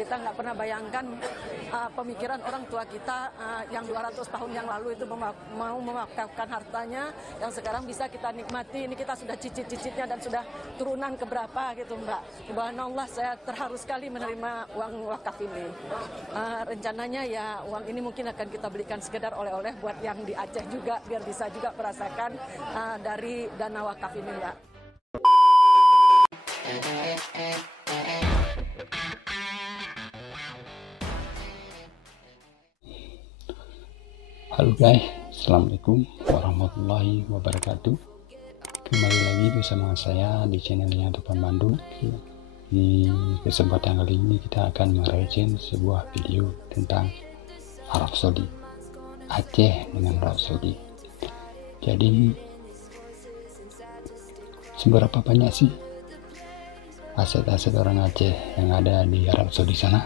Kita nggak pernah bayangkan pemikiran orang tua kita yang 200 tahun yang lalu itu mau mewakafkan hartanya, yang sekarang bisa kita nikmati. Ini kita sudah cicit-cicitnya dan sudah turunan keberapa gitu Mbak. Subhanallah, saya terharu sekali menerima uang wakaf ini. Rencananya ya uang ini mungkin akan kita belikan sekedar oleh-oleh buat yang di Aceh juga, biar bisa juga merasakan dari dana wakaf ini Mbak. Halo guys, assalamualaikum warahmatullahi wabarakatuh. Kembali lagi bersama saya di channelnya Topan Bandung. Di kesempatan kali ini kita akan mereaction sebuah video tentang Arab Saudi, Aceh dengan Arab Saudi. Jadi seberapa banyak sih aset-aset orang Aceh yang ada di Arab Saudi sana?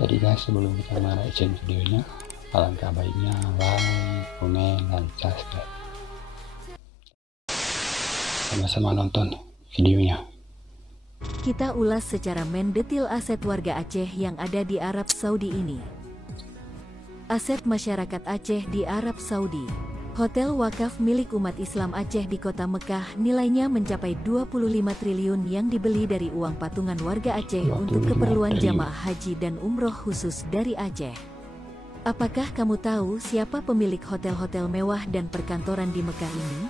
Jadi guys, sebelum kita mereaction videonya, alangkah baiknya like, komen, dan subscribe. Sama-sama nonton videonya. Kita ulas secara mendetil aset warga Aceh yang ada di Arab Saudi ini. Aset masyarakat Aceh di Arab Saudi. Hotel wakaf milik umat Islam Aceh di kota Mekah nilainya mencapai 25 triliun yang dibeli dari uang patungan warga Aceh untuk keperluan jamaah haji dan umroh khusus dari Aceh. Apakah kamu tahu siapa pemilik hotel-hotel mewah dan perkantoran di Mekah ini?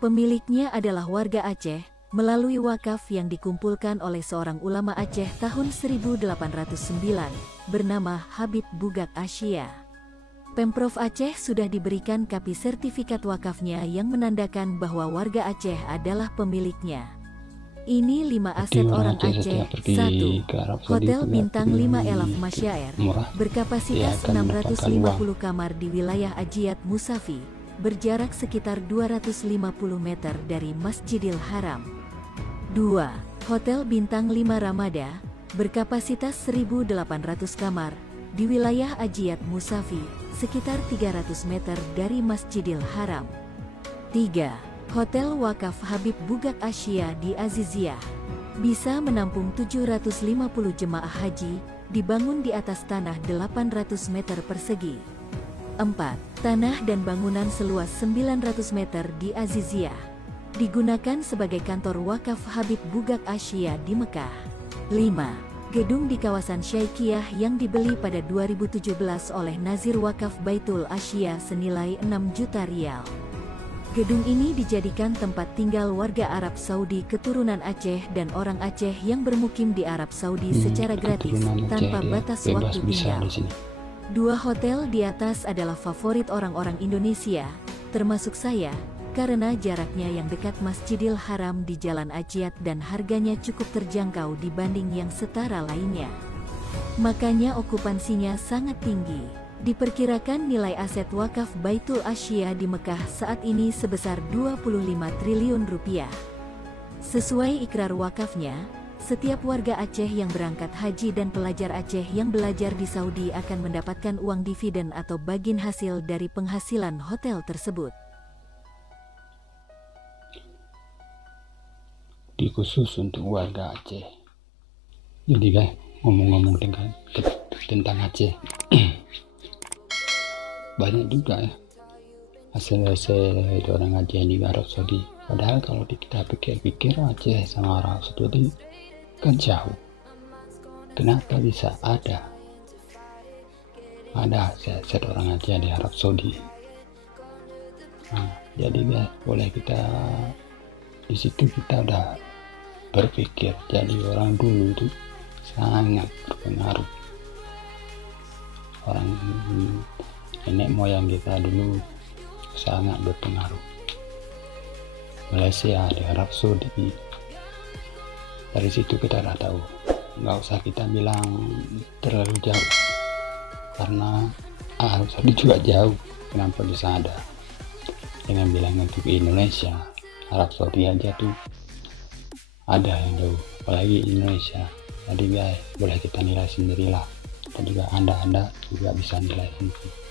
Pemiliknya adalah warga Aceh, melalui wakaf yang dikumpulkan oleh seorang ulama Aceh tahun 1809, bernama Habib Bugak Asia. Pemprov Aceh sudah diberikan kapi sertifikat wakafnya yang menandakan bahwa warga Aceh adalah pemiliknya. Ini 5 aset orang Aceh. 1. Hotel Bintang 5 Elaf Masyair, berkapasitas 650 kamar di wilayah Ajiat Musafi, berjarak sekitar 250 meter dari Masjidil Haram. 2. Hotel Bintang 5 Ramada, berkapasitas 1.800 kamar, di wilayah Ajiat Musafi, sekitar 300 meter dari Masjidil Haram. 3. Hotel Wakaf Habib Bugak Asia di Aziziyah, bisa menampung 750 jemaah haji, dibangun di atas tanah 800 meter persegi. 4. Tanah dan bangunan seluas 900 meter di Aziziyah, digunakan sebagai kantor wakaf Habib Bugak Asia di Mekah. 5. Gedung di kawasan Syaikiyah yang dibeli pada 2017 oleh Nazir Wakaf Baitul Asia senilai 6 juta rial. Gedung ini dijadikan tempat tinggal warga Arab Saudi keturunan Aceh dan orang Aceh yang bermukim di Arab Saudi secara gratis tanpa batas waktu tinggal. 2 hotel di atas adalah favorit orang-orang Indonesia, termasuk saya, karena jaraknya yang dekat Masjidil Haram di Jalan Ajiat dan harganya cukup terjangkau dibanding yang setara lainnya. Makanya okupansinya sangat tinggi. Diperkirakan nilai aset wakaf Baitul Asia di Mekah saat ini sebesar 25 triliun rupiah. Sesuai ikrar wakafnya, setiap warga Aceh yang berangkat haji dan pelajar Aceh yang belajar di Saudi akan mendapatkan uang dividen atau bagian hasil dari penghasilan hotel tersebut. Dikhusus untuk warga Aceh. Jadi guys, ngomong-ngomong tentang Aceh, banyak juga ya hasil-hasil orang Aceh di Arab Saudi. Padahal kalau kita pikir-pikir, Aceh sama Arab Saudi kan jauh. Kenapa bisa ada hasil orang Aceh di Arab Saudi? Nah, jadi guys, boleh kita di situ kita udah berpikir. Jadi orang dulu itu sangat berpengaruh. Orang nenek moyang kita dulu sangat berpengaruh. Malaysia di Arab Saudi, dari situ kita udah tahu. Nggak usah kita bilang terlalu jauh, karena Arab Saudi juga jauh. Kenapa bisa ada? Dengan bilang untuk Indonesia, Arab Saudi aja tuh ada yang jauh, apalagi Indonesia. Jadi guys, boleh kita nilai sendirilah, dan juga anda juga bisa nilai sendiri.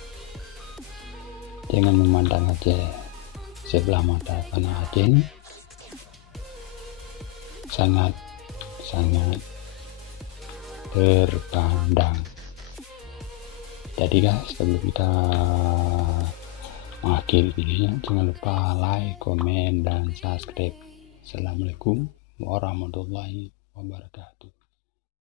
Jangan memandang Aceh sebelah mata, karena Aceh ini sangat terpandang. Jadi guys, sebelum kita mengakhiri videonya, jangan lupa like, komen, dan subscribe. Assalamualaikum warahmatullahi wabarakatuh.